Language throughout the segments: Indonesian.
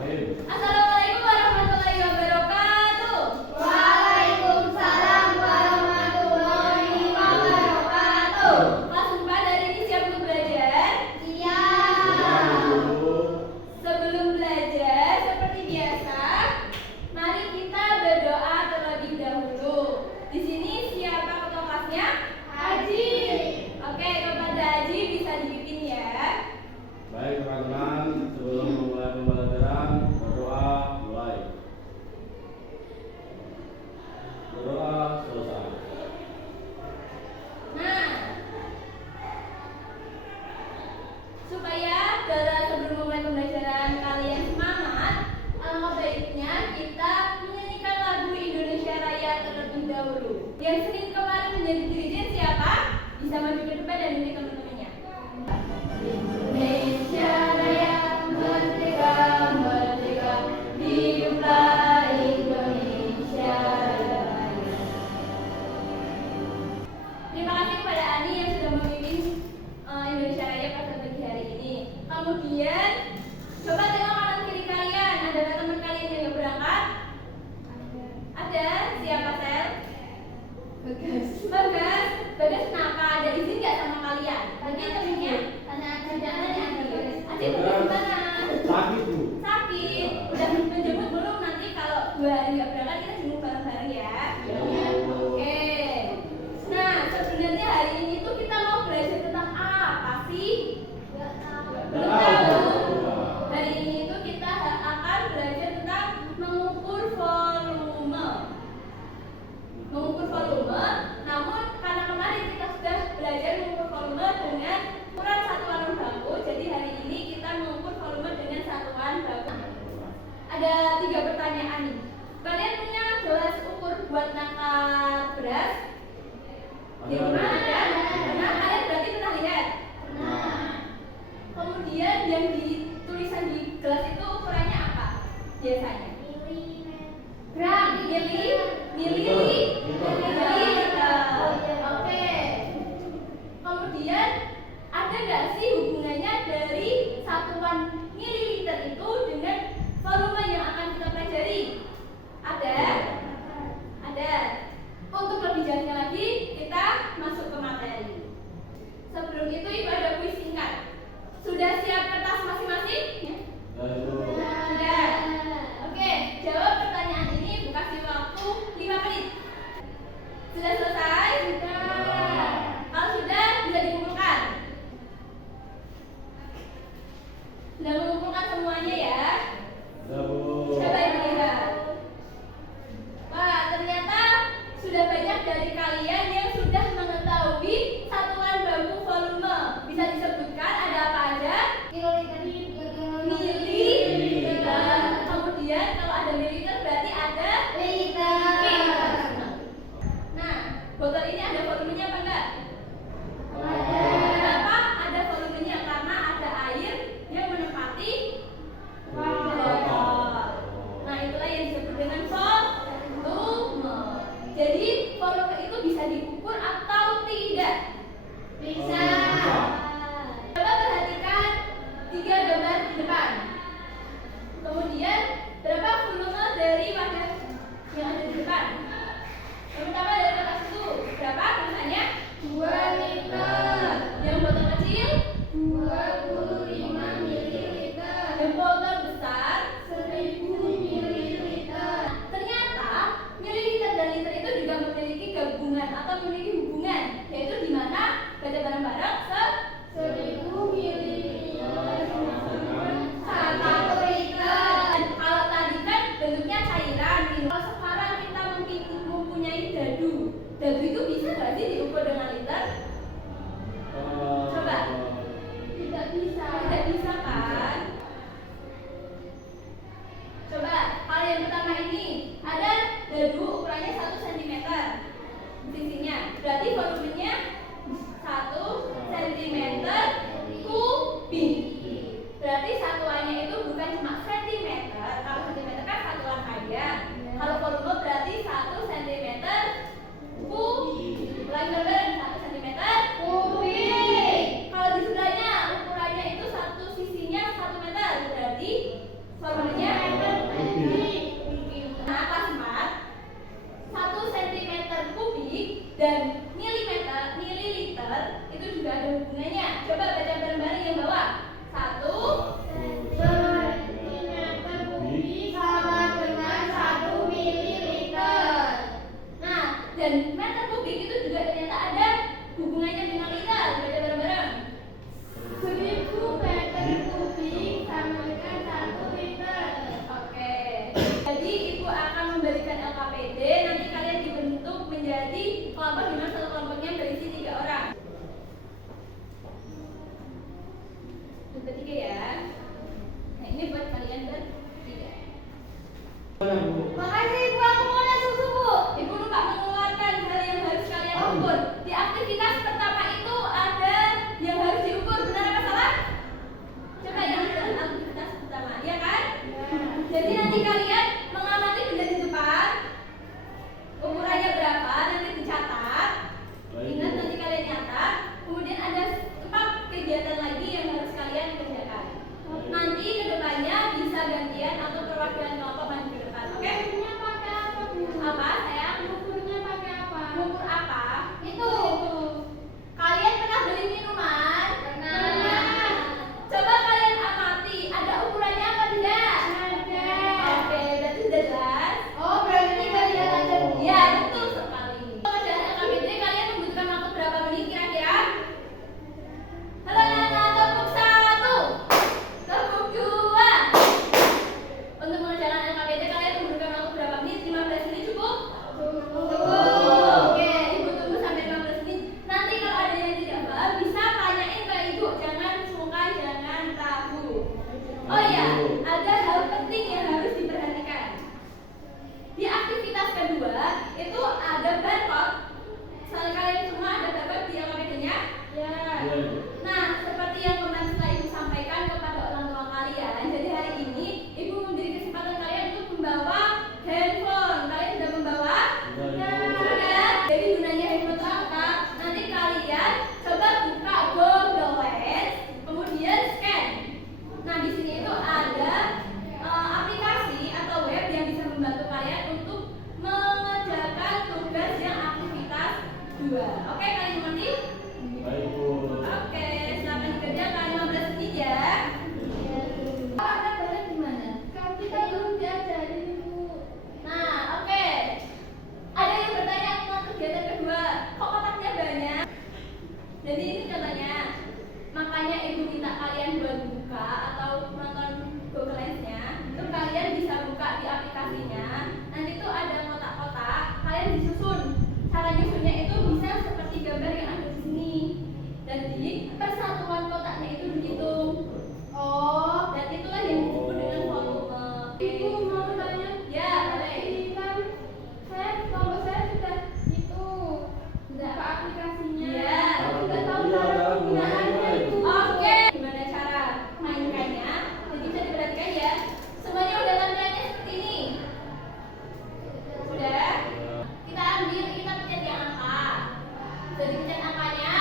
Assalamualaikum warahmatullahi wabarakatuh. Waalaikumsalam warahmatullahi wabarakatuh. Kelas 4 hari ini siap untuk belajar? Siap. Sebelum belajar, seperti biasa, mari kita berdoa terlebih dahulu. Di sini siapa ketua kelasnya? Haji. Oke, kepada Haji bisa dipimpin ya. Baik teman-teman, sebelum memulai pembelajaran, berdoa mulai. Berdoa selesai. Nah, supaya sebelum memulai pembelajaran kalian semangat, alangkah baiknya kita menyanyikan lagu Indonesia Raya terlebih dahulu. Yang sering kemarin menjadi dirijen siapa? Bisa maju ke depan dan ini teman-temannya. Indonesia Raya merdeka, merdeka, hiduplah Indonesia Raya. Terima kasih kepada Ani yang sudah memimpin Indonesia Raya pada pagi hari ini. Kemudian coba tengok kanan kiri kalian, ada teman kalian yang berangkat? Ada? Siapa Sel? Bagas. Kenapa? Ada izin nggak sama kalian? Mungkin temennya? Tanya Adi gimana? Sakit bu. Sakit. Udah menjemput belum? Nanti kalau 2 hari nggak berangkat kita jemput bareng-bareng ya. Oke. Nah, sebenarnya hari ini tuh kita mau belajar tentang apa sih? Belum tahu. Hari ini tuh kita akan belajar tentang mengukur volume. Mengukur volume, namun karena kemarin kita sudah belajar mengukur volume dengan ukuran satuan baku, jadi hari ini kita mengukur volume dengan satuan baku. Ada 3 pertanyaan nih. Kalian punya gelas ukur buat nakar beras? Di rumah ada? Pernah? Kalian berarti pernah lihat? Nah, Kemudian yang di tulisan di gelas itu ukurannya apa? Biasanya? gram, Mililiter. Oke. Kemudian ada nggak sih hubungannya dari satuan mililiter itu dengan volume yang akan kita pelajari? Ada? Ada. Untuk lebih jelasnya lagi, kita masuk ke materi. Sebelum itu ibu ada kuis singkat. Sudah siap kertas masing-masing? Sudah. Oke, jawab pertanyaan ini. Ibu kasih waktu 5 menit. Sudah selesai? Kalau sudah, bisa dikumpulkan. Sudah mengumpulkan semuanya ya? Coba ibu lihat. Wah, ternyata sudah banyak dari kalian yang sudah mengetahui satuan baku volume. Bisa disebutkan ada apa aja? Mililiter. Kemudian kalau ada mililiter berarti ada liter. Nah, botol ini ada volumenya apa enggak? Kenapa ada volumenya? Karena ada air yang menempati yang ketiga. Makasih Bu, aku mau ada susu Bu. Ibu lupa mengeluarkan hal yang harus kalian ukur. Di aktivitas pertama itu ada yang harus diukur, benar apa salah? Coba yang aktivitas pertama, ya kan? Jadi nanti kalian mengamati benda di depan, ukurannya berapa, nanti dicatat. Ingat nanti kalian nyatat. Kemudian ada 4 kegiatan lagi yang harus kalian kerjakan. Nanti kedepannya bisa gantian atau perwakilan kelompok maju ke depan, oke? Ukurnya pakai apa Bu? Apa sayang? Ukurnya pakai apa? Mengukur apa? Itu. Kalian pernah beli minuman? Pernah. Coba kalian amati, ada ukurannya apa tidak? Ada. Oke, berarti sudah jelas. Oh, berarti tinggal lihat aja Bu. Ya, betul sekali. Pengerjaan LKPD kalian membutuhkan waktu berapa menit kira-kira? Halo anak-anak, tepuk 1, tepuk 2. Untuk mengerjakan LKPD kalian membutuhkan waktu berapa menit? 15 menit cukup? Oke, ibu tunggu sampai 15 menit. Nanti kalau ada yang tidak paham bisa tanyain ke ibu, jangan sungkan, jangan ragu. Oh iya, ada hal penting yang harus diperhatikan. Di aktivitas kedua itu ada barcode. Kalian semua ada barcode di LKPD-nya? Ya. Nah, seperti yang kemarin setelah ibu sampaikan kepada orang tua kalian, jadi hari ini ibu memberi kesempatan kalian untuk membawa handphone. Kalian sudah membawa? Sudah. Jadi gunanya handphone itu apa? Nanti kalian coba buka Google Lens, kemudian scan. Nah, di sini itu ada aplikasi atau web yang bisa membantu kalian untuk mengerjakan tugas yang aktivitas 2. Oke, kalian mengerti? Baik Bu. Oke, silakan dikerjakan 15 menit ya. Ada barang di mana? Kan kita belum diajarin Bu. Nah, oke. Ada yang bertanya tentang kegiatan kedua. Kok kotaknya banyak? Jadi ini contohnya. Makanya ibu minta kalian buat buka atau nonton Google Lens-nya. Itu kalian bisa buka di aplikasinya. Nanti tuh ada kotak-kotak. Kalian disusun. Cara nyusunnya itu bisa seperti gambar yang ada di sini. Jadi persatuan kotaknya itu dihitung. Oh, Dan itulah yang disebut dengan volume. Ibu mau bertanya? Ya, boleh. Ini kan kelompok saya sudah itu Sudah. buka aplikasinya. Iya. Tapi nggak tahu cara penggunaannya Ibu. Oke, gimana cara mainkannya? Jadi bisa diperhatikan ya. Semuanya udah tampilannya seperti ini. Sudah? Kita ambil, kita pencet yang angka. Sudah dipencet angkanya?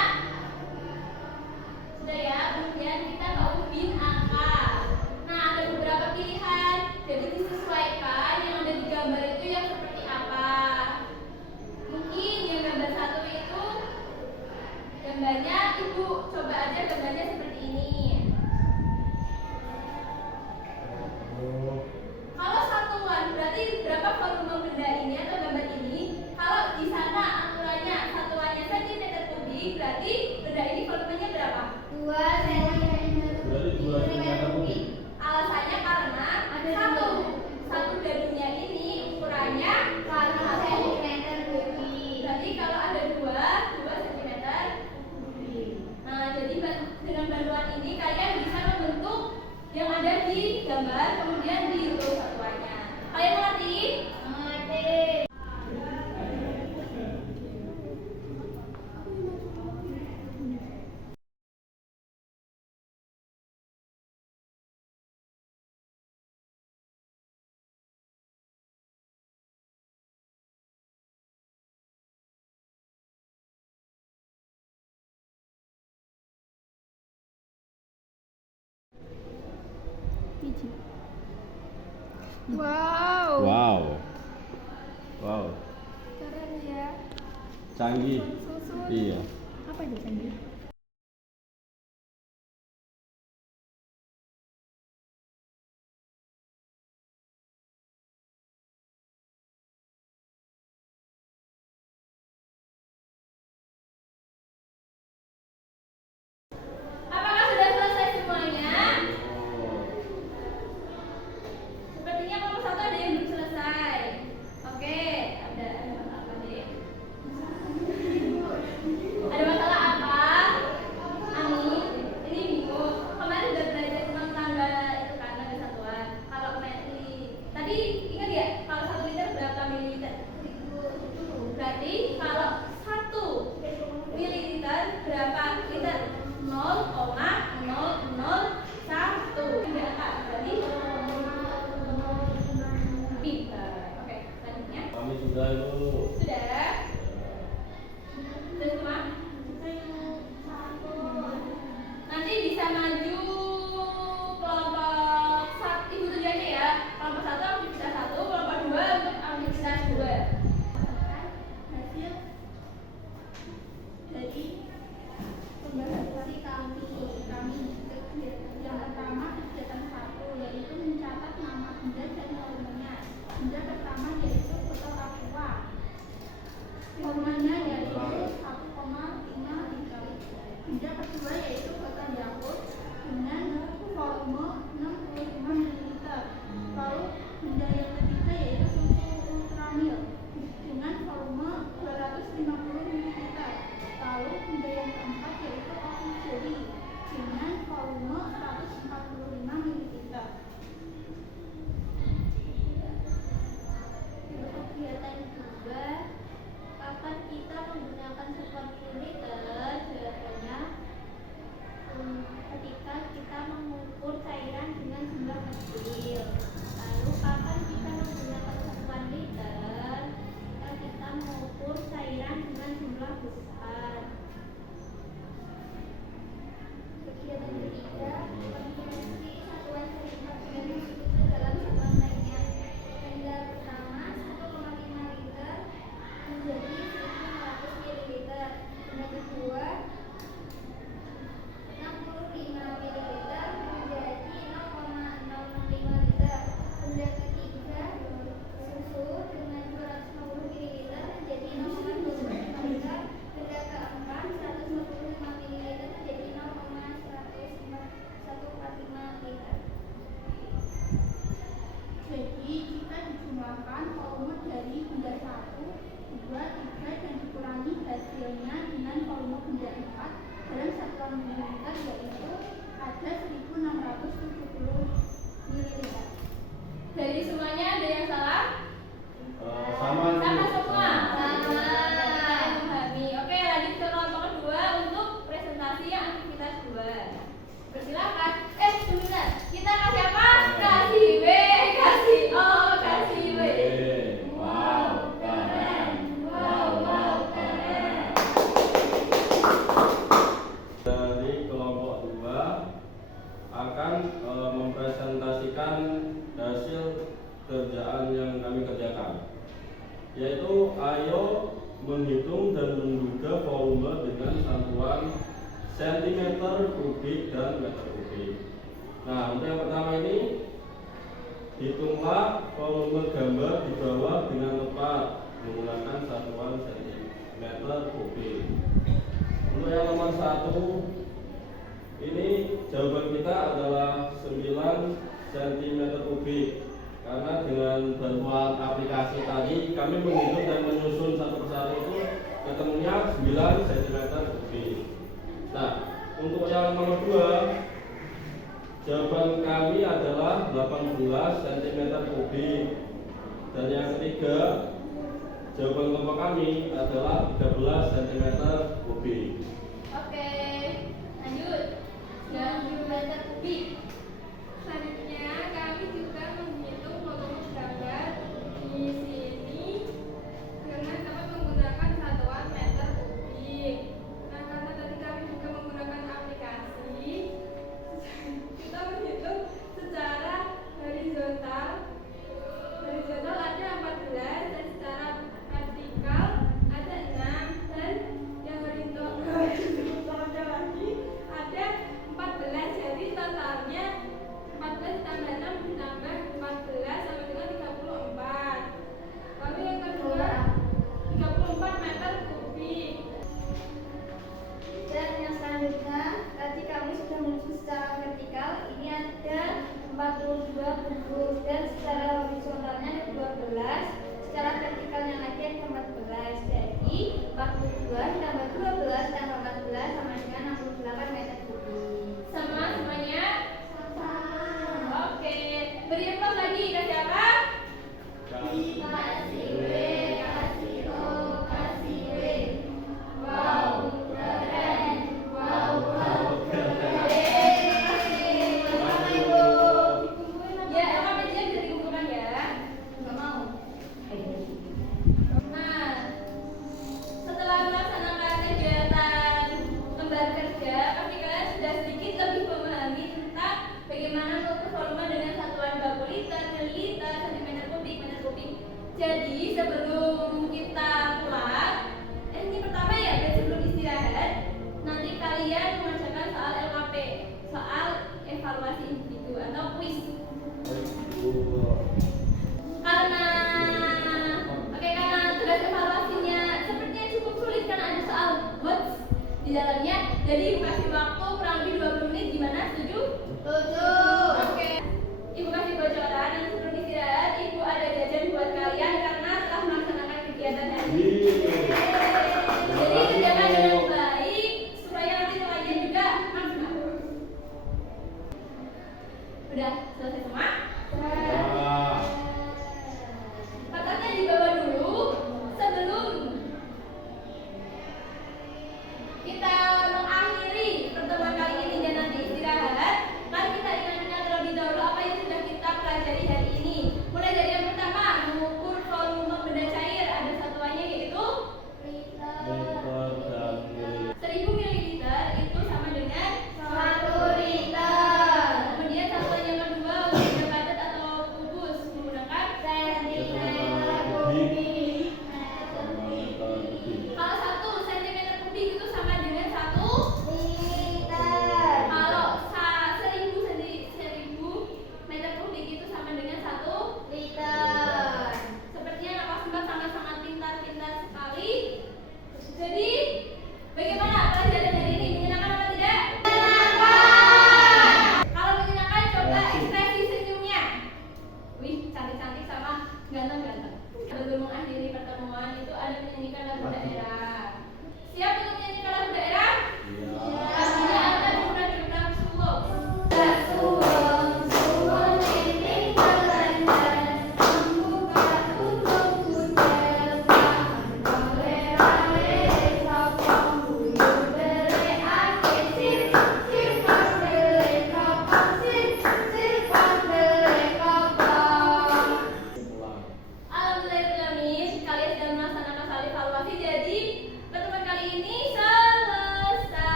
Sudah ya. Kemudian kita ubin angka. Nah, ada beberapa pilihan. Jadi disesuaikan yang ada di gambar itu yang seperti apa. Mungkin yang gambar 1 itu gambarnya ibu coba aja gambarnya seperti ini. Kalau satuan berarti berapa volume benda ini atau gambar ini? Kalau di sana aturannya satuannya cm kubik, berarti benda ini volumenya berapa? 2 sentimeter. Berarti 2 cm kubik. Alasannya karena Ada satu dadungnya ini ukurannya 1 sentimeter kubik. berarti kalau ada 2 cm. Nah, jadi dengan bantuan ini kalian bisa membentuk yang ada di gambar, kemudian dihitung satuannya. Kalian mengerti? Mengerti. Wow. Wow. Wow. Keren ya. Canggih. Susun. Iya. Apa itu canggih? Apakah sudah selesai semuanya? Sepertinya kelompok 1 ada yang belum selesai. Oke, ada masalah apa nih? Ada masalah apa? mempresentasikan hasil kerjaan yang kami kerjakan, yaitu ayo menghitung dan menduga volume dengan satuan sentimeter kubik dan meter kubik. Nah, untuk yang pertama ini, hitunglah volume gambar di bawah dengan tepat menggunakan satuan sentimeter kubik. Untuk yang nomor 1, ini jawaban kita adalah 9 cm kubik. Karena dengan bantuan aplikasi tadi kami menghitung dan menyusun satu persatu itu ketemunya 9 cm kubik. Nah, untuk yang nomor 2, jawaban kami adalah 18 cm kubik. Dan yang ketiga, jawaban kelompok kami adalah 13 cm kubik. Oke, lanjut. Yang meter kubik. Selanjutnya kami juga menghitung volume gambar di sini dengan dapat menggunakan satuan meter kubik. Nah, karena tadi kami juga menggunakan aplikasi, kita menghitung secara horizontal. Horizontal ada 14 dan secara vertikal ada 6, dan yang horizontal lagi ada 14. Jadi totalnya 14 tambah 6 ditambah 14 sama dengan 34. Lalu yang kedua 34 meter kubik. Dan yang selanjutnya, tadi kami sudah menyusun secara vertikal. Ini ada 42 kubus dan secara horizontalnya ada 12. Secara vertikalnya lagi ada 14. Jadi 42 ditambah 12 tambah 14 sama dengan 68 meter kubik. Sama semuanya? Oke, beri applause lagi. Kasih apa? Kasih W, kasih O, kasih W. Wow, keren. Wow, keren. Sama Ibu. Ya, LKPJ bisa dikumpulkan ya. Nggak mau. Nah, setelah melaksanakan kegiatan lembar kerja, pasti kalian sudah sedikit lebih memahami tentang bagaimana mengukur volume dengan satuan baku liter, mililiter, sentimeter kubik, meter kubik. Jadi sebelum kita pulang, ini pertama ya, sebelum istirahat, nanti kalian mengerjakan soal LKP, soal evaluasi individu atau quiz. Karena tugas evaluasinya sepertinya cukup sulit karena ada soal words di dalamnya. Jadi Ibu kasih waktu kurang lebih 20 menit. Gimana? Setuju? Setuju. Oke. Ibu kasih bocoran, nanti sebelum istirahat Ibu ada jajan buat kalian karena telah melaksanakan kegiatan hari ini. Jadi kerjakan dengan baik supaya nanti kalian juga maksimal. Udah selesai semua?